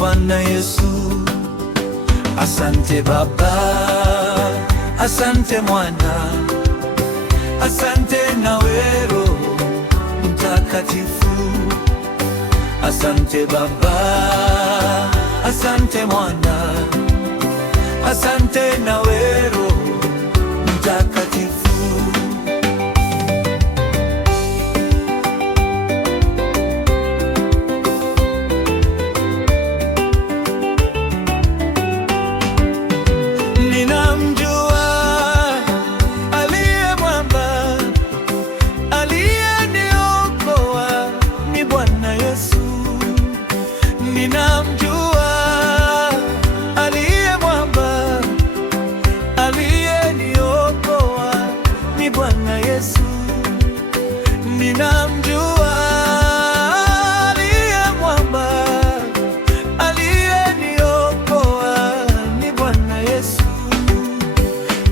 Bwana Yesu. Asante Baba, asante Mwana, asante nawe Roho Mtakatifu. Asante Baba, asante Mwana, asante nawe Roho Mtakatifu. Ninamjua aliye mwamba, aliyeniokoa ni Bwana Yesu.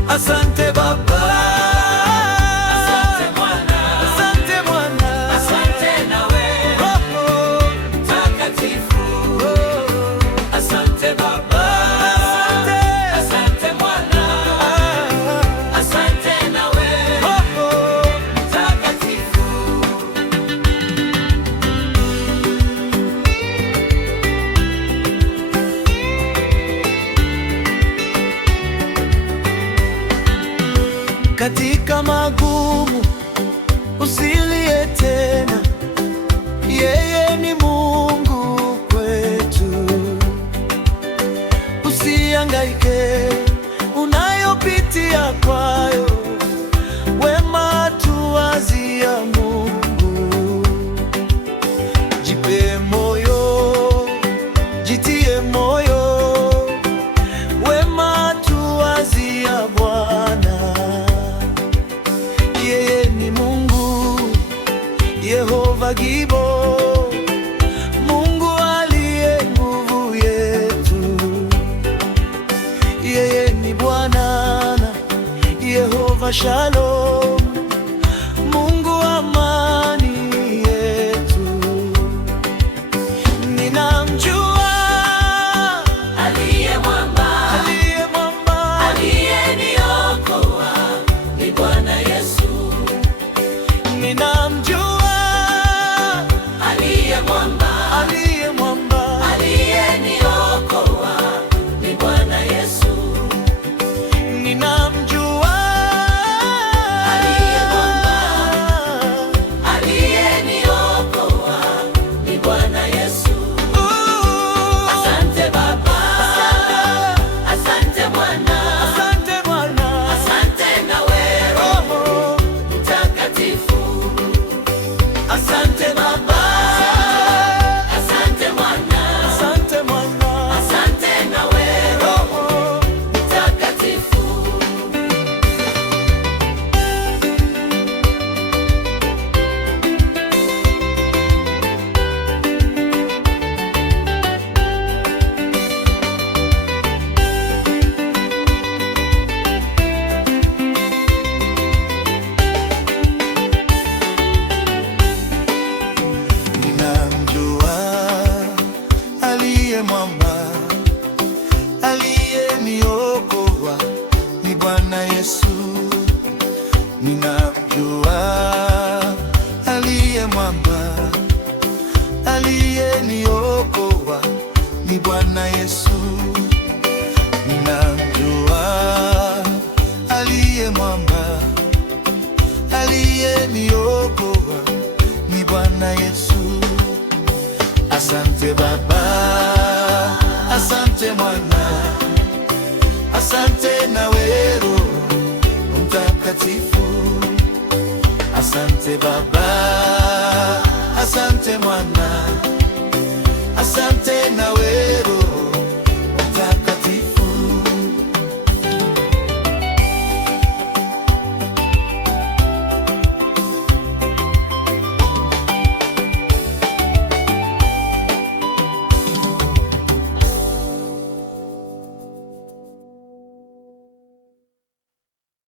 Asante Baba, asante Mwana, asante Mwana, asante nawe Roho Mtakatifu. Asante Baba, asante Mwana, asante nawe Roho Mtakatifu. Katika magumu usilie tena, yeye ni Mungu kwetu. Usihangaike unayopitia kwayo, wema tuwazia Mungu. Jipe moyo, jitie moyo, wema tuwazia Bwana. Yeye ni Mungu, Yehova Gibo, Mungu aliye nguvu yetu. Yeye ni Bwana, Yehova Shalom, Mungu amani yetu. Ninamjua aliye mwamba, aliye mwamba, aliyeniokoa ni Bwana Yesu. Ninamjua aliye mwamba, aliye mwamba, aliyeniokoa ni Bwana Yesu. Ninamjua aliye mwamba, aliyeniokoa ni Bwana Yesu. Asante Baba, asante Mwana, asante Mwana, asante nawe Roho Mtakatifu. Asante Baba, asante Mwana, asante Mwana, asante nawe Roho Mtakatifu. Ninamjua aliye mwamba, aliyeniokoa ni Bwana Yesu. Ninamjua aliye mwamba, aliyeniokoa ni Bwana Yesu. Ninamjua aliye mwamba, aliyeniokoa ni Bwana Yesu. Asante Baba, asante Mwana, asante nawe Roho Mtakatifu. Asante Baba, asante Mwana, asante nawe Roho